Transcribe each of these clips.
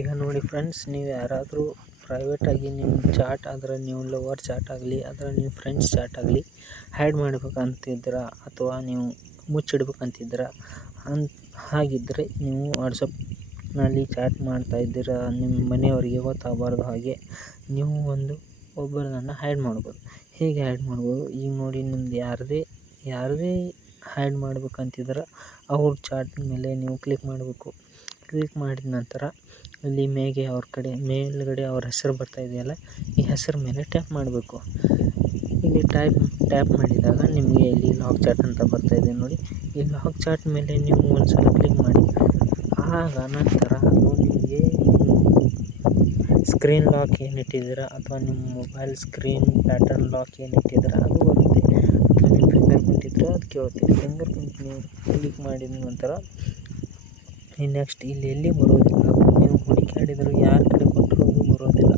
ಈಗ ನೋಡಿ ಫ್ರೆಂಡ್ಸ್, ನೀವು ಯಾರಾದರೂ ಪ್ರೈವೇಟಾಗಿ ನಿಮ್ಮ ಚಾಟ್ ಅದರ ನೀವು ಲವರ್ ಚಾಟ್ ಆಗಲಿ ಅದರ ನಿಮ್ಮ ಫ್ರೆಂಡ್ಸ್ ಚಾಟ್ ಆಗಲಿ ಹೈಡ್ ಮಾಡ್ಬೇಕಂತಿದ್ರೆ ಅಥವಾ ನೀವು ಮುಚ್ಚಿಡ್ಬೇಕಂತಿದ್ರೆ ಹಾಗಿದ್ದರೆ ನೀವು ವಾಟ್ಸಪ್ನಲ್ಲಿ ಚಾಟ್ ಮಾಡ್ತಾಯಿದ್ದೀರಾ, ನಿಮ್ಮ ಮನೆಯವರಿಗೆ ಗೊತ್ತಾಗಬಾರ್ದು ಹಾಗೆ ನೀವು ಒಬ್ಬರನ್ನು ಹೈಡ್ ಮಾಡ್ಬೋದು. ಹೇಗೆ ಹೈಡ್ ಮಾಡ್ಬೋದು? ಈಗ ನೋಡಿ, ನಿಮ್ದು ಯಾರದೇ ಹೈಡ್ ಮಾಡ್ಬೇಕಂತಿದ್ರೆ ಅವ್ರ ಚಾಟ್ ಮೇಲೆ ನೀವು ಕ್ಲಿಕ್ ಮಾಡಬೇಕು. ಕ್ಲಿಕ್ ಮಾಡಿದ ನಂತರ ಇಲ್ಲಿ ಮೇಲ್ಗಡೆ ಅವ್ರ ಹೆಸರು ಬರ್ತಾ ಇದೆಯಲ್ಲ, ಈ ಹೆಸರು ಮೇಲೆ ಟ್ಯಾಪ್ ಮಾಡಬೇಕು. ಇಲ್ಲಿ ಟ್ಯಾಪ್ ಮಾಡಿದಾಗ ನಿಮಗೆ ಇಲ್ಲಿ ಲಾಕ್ ಚಾಟ್ ಅಂತ ಬರ್ತಾ ಇದೆ ನೋಡಿ. ಈ ಲಾಕ್ ಚಾಟ್ ಮೇಲೆ ನೀವು ಒಂದ್ಸಲ ಕ್ಲಿಕ್ ಮಾಡಿ. ಆಗ ನಂತರ ಅದು ನಿಮಗೆ ಸ್ಕ್ರೀನ್ ಲಾಕ್ ಏನಿಟ್ಟಿದ್ದೀರ ಅಥವಾ ನಿಮ್ಮ ಮೊಬೈಲ್ ಸ್ಕ್ರೀನ್ ಪ್ಯಾಟರ್ನ್ ಲಾಕ್ ಏನಿಟ್ಟಿದ್ದೀರ ಅದು ಬರುತ್ತೆ. ಅಥವಾ ನಿಮ್ಮ ಫಿಂಗರ್ ಪ್ರಿಂಟ್ ಇದ್ದರೆ ಅದು ಕೇಳುತ್ತೆ. ಫಿಂಗರ್ ಪ್ರಿಂಟ್ ನೀವು ಕ್ಲಿಕ್ ಮಾಡಿದ ನಂತರ ನೆಕ್ಸ್ಟ್ ಇಲ್ಲಿ ಎಲ್ಲಿ ಬರೋದಿಲ್ಲ, ನೀವು ಹುಡುಕಾಡಿದರೂ ಯಾರ ಕಡೆ ಕೊಟ್ಟರೂ ಅದು ಬರೋದಿಲ್ಲ.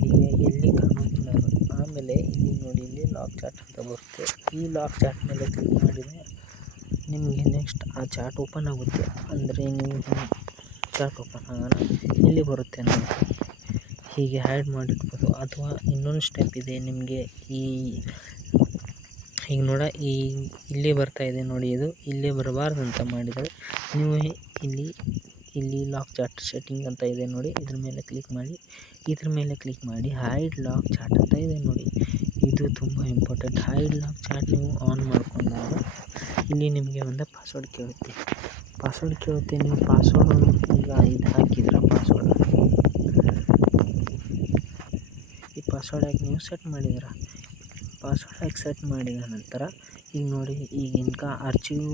ಹೀಗೆ ಎಲ್ಲಿ ಕಾಣೋದಿಲ್ಲ ಅದು. ಆಮೇಲೆ ಇಲ್ಲಿ ನೋಡಿ, ಇಲ್ಲಿ ಲಾಕ್ ಚಾಟ್ ಅಂತ ಬರುತ್ತೆ. ಈ ಲಾಕ್ ಚಾಟ್ ಮೇಲೆ ಕ್ಲಿಕ್ ಮಾಡಿದರೆ ನಿಮಗೆ ನೆಕ್ಸ್ಟ್ ಆ ಚಾಟ್ ಓಪನ್ ಆಗುತ್ತೆ. ಅಂದರೆ ನೀವು ಚಾಟ್ ಓಪನ್ ಆಗೋಣ ಇಲ್ಲಿ ಬರುತ್ತೆ ನೋಡಿ. ಹೀಗೆ ಹೈಡ್ ಮಾಡಿಡ್ಬೋದು. ಅಥವಾ ಇನ್ನೊಂದು ಸ್ಟೆಪ್ ಇದೆ ನಿಮಗೆ. ಈಗ ಇಲ್ಲೇ ಬರ್ತಾ ಇದೆ ನೋಡಿ, ಇದು ಇಲ್ಲೇ ಬರಬಾರ್ದು ಅಂತ ಮಾಡಿದರೆ ನೀವು ಇಲ್ಲಿ ಲಾಕ್ ಚಾಟ್ ಸೆಟ್ಟಿಂಗ್ ಅಂತ ಇದೆ ನೋಡಿ, ಇದ್ರ ಮೇಲೆ ಕ್ಲಿಕ್ ಮಾಡಿ ಹೈಡ್ ಲಾಕ್ ಚಾಟ್ ಅಂತ ಇದೆ ನೋಡಿ. ಇದು ತುಂಬ ಇಂಪಾರ್ಟೆಂಟ್. ಹೈಡ್ ಲಾಕ್ ಚಾಟ್ ನೀವು ಆನ್ ಮಾಡ್ಕೊಂಡಾಗ ಇಲ್ಲಿ ನಿಮಗೆ ಒಂದು ಪಾಸ್ವರ್ಡ್ ಕೇಳುತ್ತೆ. ನೀವು ಪಾಸ್ವರ್ಡ್ ಈಗ ಇದು ಹಾಕಿದ್ರೆ ಈ ಪಾಸ್ವರ್ಡ್ ಹಾಕಿ ನೀವು ಸೆಟ್ ಮಾಡಿದ್ದೀರ. ಪಾಸ್ವರ್ಡ್ ಹಾಕಿ ಸೆಟ್ ಮಾಡಿದ ನಂತರ ಈಗ ನೋಡಿ, ಈಗಿನ ಅರ್ಚಿವ್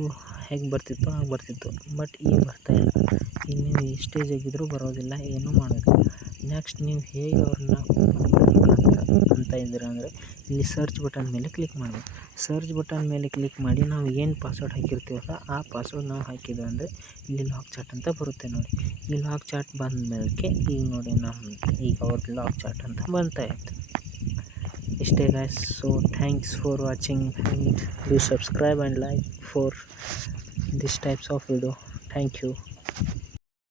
ಹೇಗೆ ಬರ್ತಿತ್ತು ಹಾಗೆ ಬರ್ತಿತ್ತು, ಬಟ್ ಈಗ ಬರ್ತಾಯಿಲ್ಲ. ಈಗ ನೀವು ಎಷ್ಟೇ ಜಗ್ಗಿದ್ರೂ ಬರೋದಿಲ್ಲ, ಏನೂ ಮಾಡೋದಿಲ್ಲ. ನೆಕ್ಸ್ಟ್ ನೀವು ಹೇಗೆ ಅವ್ರನ್ನ ಅಂತ ಇದ್ದೀರ ಅಂದರೆ ಇಲ್ಲಿ ಸರ್ಚ್ ಬಟನ್ ಮೇಲೆ ಕ್ಲಿಕ್ ಮಾಡಬೇಕು. ಸರ್ಚ್ ಬಟನ್ ಮೇಲೆ ಕ್ಲಿಕ್ ಮಾಡಿ ನಾವು ಏನು ಪಾಸ್ವರ್ಡ್ ಹಾಕಿರ್ತೀವಲ್ಲ ಆ ಪಾಸ್ವರ್ಡ್ ನಾವು ಹಾಕಿದ್ವಿ ಅಂದರೆ ಇಲ್ಲಿ ಲಾಕ್ ಚಾಟ್ ಅಂತ ಬರುತ್ತೆ ನೋಡಿ. ಈ ಲಾಕ್ ಚಾಟ್ ಬಂದ ಮೇಲೆ ಈಗ ನೋಡಿ ಈಗ ಅವ್ರದ್ದು ಲಾಕ್ ಚಾಟ್ ಅಂತ ಬಂತಾಯಿತ್ತು. ಇಷ್ಟೇ guys. So thanks for watching and do subscribe and like for these types of video. Thank you.